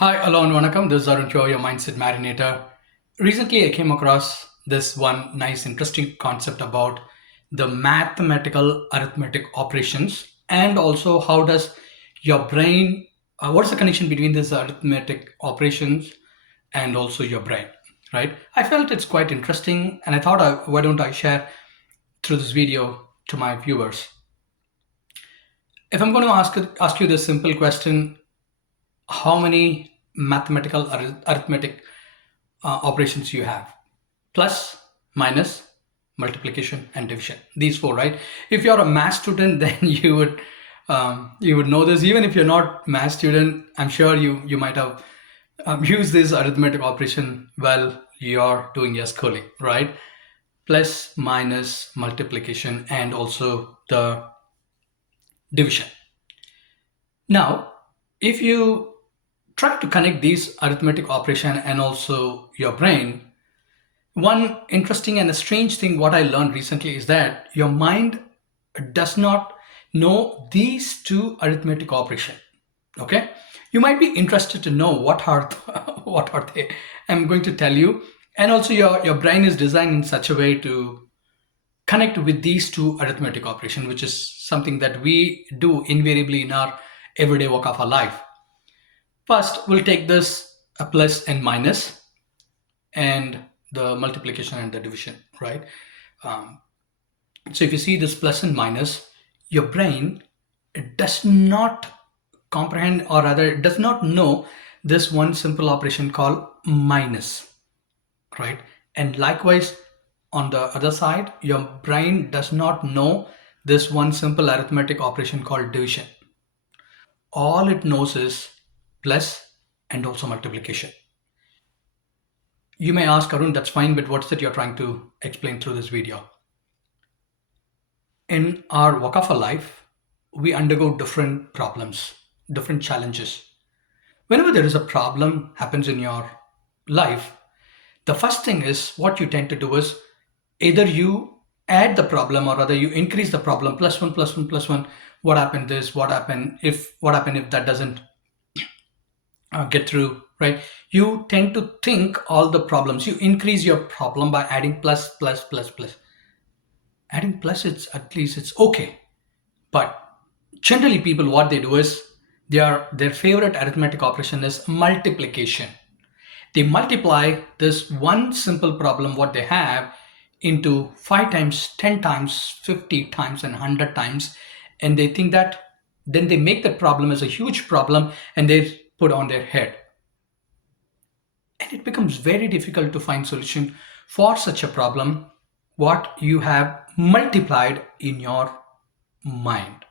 Hi, hello and vanakkam. This is Arun here, your mindset marinator. Recently, I came across this one nice, interesting concept about the mathematical arithmetic operations and also how does your brain, what's the connection between these arithmetic operations and also your brain, right? I felt it's quite interesting and I thought, why don't I share through this video to my viewers? If I'm going to ask you this simple question, how many mathematical arithmetic operations you have: plus, minus, multiplication and division, these four, right? If you're a math student then you would know this. Even if you're not math student, I'm sure you might have used this arithmetic operation while you're doing your schooling, right? Plus, minus, multiplication and also the division. Now, if you try to connect these arithmetic operation and also your brain, one interesting and a strange thing what I learned recently is that your mind does not know these two arithmetic operation. Okay, you might be interested to know what are what are they. I'm going to tell you. And also your brain is designed in such a way to connect with these two arithmetic operation, which is something that we do invariably in our everyday work of our life. First, we'll take this a plus and minus and the multiplication and the division, right? Um, so if you see this plus and minus, your brain does not comprehend, or rather it does not know this one simple operation called minus, right? And likewise, on the other side, your brain does not know this one simple arithmetic operation called division. All it knows is plus and also multiplication. You may ask, Arun, that's fine, but what's that you're trying to explain through this video? In our walk of our life, we undergo different problems, different challenges. Whenever there is a problem happens in your life, the first thing is what you tend to do is either you add the problem or rather you increase the problem, plus one, plus one, plus one. What happened this? What happened if that doesn't get through, right? You tend to think all the problems. You increase your problem by adding plus, plus, plus, plus. Adding plus, it's at least it's okay. But generally, people what they do is their favorite arithmetic operation is multiplication. They multiply this one simple problem what they have into 5 times, 10 times, 50 times and 100 times, and they think that then they make that problem as a huge problem and they put on their head, and it becomes very difficult to find solution for such a problem what you have multiplied in your mind.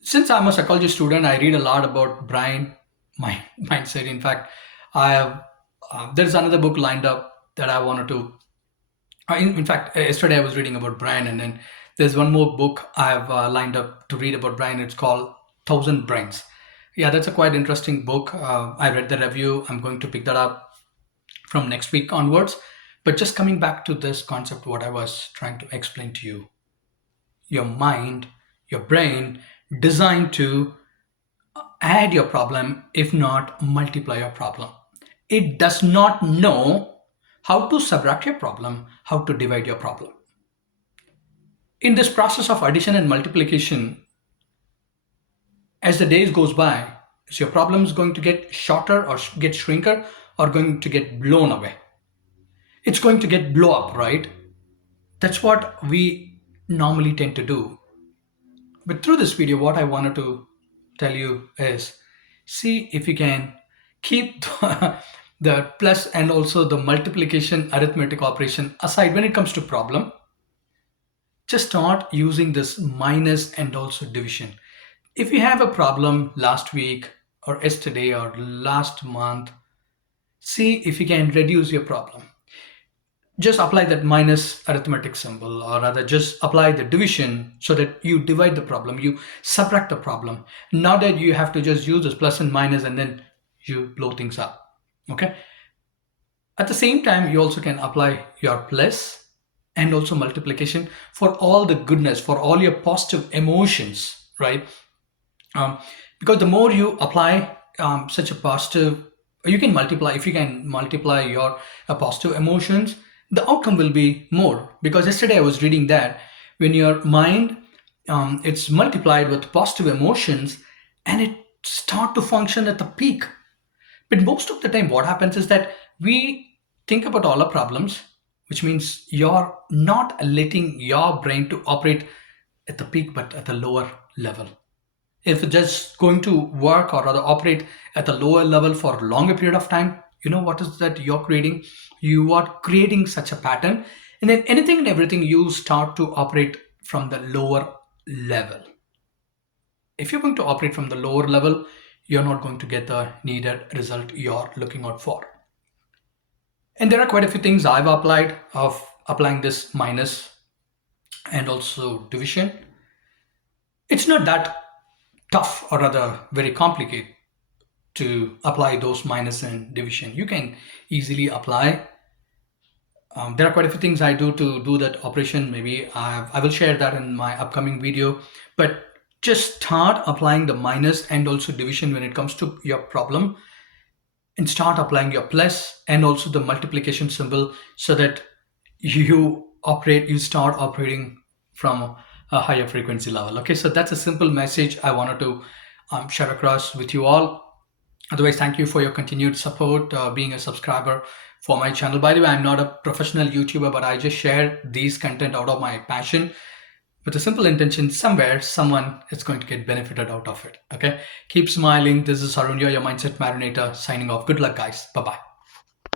Since I'm a psychology student, I read a lot about brain, mindset. In fact, I have there's another book lined up that I wanted to. In fact, yesterday I was reading about brain, and then there's one more book I have lined up to read about brain. It's called Thousand Brains. Yeah, that's a quite interesting book. I read the review. I'm going to pick that up from next week onwards. But just coming back to this concept, what I was trying to explain to you, your mind, your brain, designed to add your problem, if not multiply your problem. It does not know how to subtract your problem, how to divide your problem. In this process of addition and multiplication, as the days goes by, is your problem is going to get shorter or get shrinker or going to get blown away? It's going to get blow up, right? That's what we normally tend to do. But through this video, what I wanted to tell you is see if you can keep the plus and also the multiplication arithmetic operation aside when it comes to problem. Just start using this minus and also division. If you have a problem last week or yesterday or last month, see if you can reduce your problem. Just apply that minus arithmetic symbol, or rather just apply the division so that you divide the problem, you subtract the problem. Not that you have to just use this plus and minus and then you blow things up. Okay, at the same time you also can apply your plus and also multiplication for all the goodness, for all your positive emotions, right? Because the more you apply such a positive, you can multiply, if you can multiply your positive emotions, the outcome will be more. Because yesterday I was reading that when your mind, it's multiplied with positive emotions, and it start to function at the peak. But most of the time, what happens is that we think about all our problems, which means you're not letting your brain to operate at the peak, but at the lower level. If it's just going to work or rather operate at the lower level for a longer period of time, you know what is that you're creating? You are creating such a pattern, and then anything and everything you start to operate from the lower level. If you're going to operate from the lower level, you're not going to get the needed result you're looking out for. And there are quite a few things I've applied of applying this minus and also division. It's not that tough or rather very complicated to apply those minus and division. You can easily apply. There are quite a few things I do to do that operation. Maybe I will share that in my upcoming video. But just start applying the minus and also division when it comes to your problem, and start applying your plus and also the multiplication symbol, so that you start operating from a higher frequency level. Okay, so that's a simple message I wanted to share across with you all. Otherwise, thank you for your continued support, being a subscriber for my channel. By the way, I'm not a professional YouTuber, but I just share these content out of my passion with a simple intention. Somewhere someone is going to get benefited out of it. Okay, keep smiling. This is Arun, your mindset marinator, signing off. Good luck, guys. Bye bye.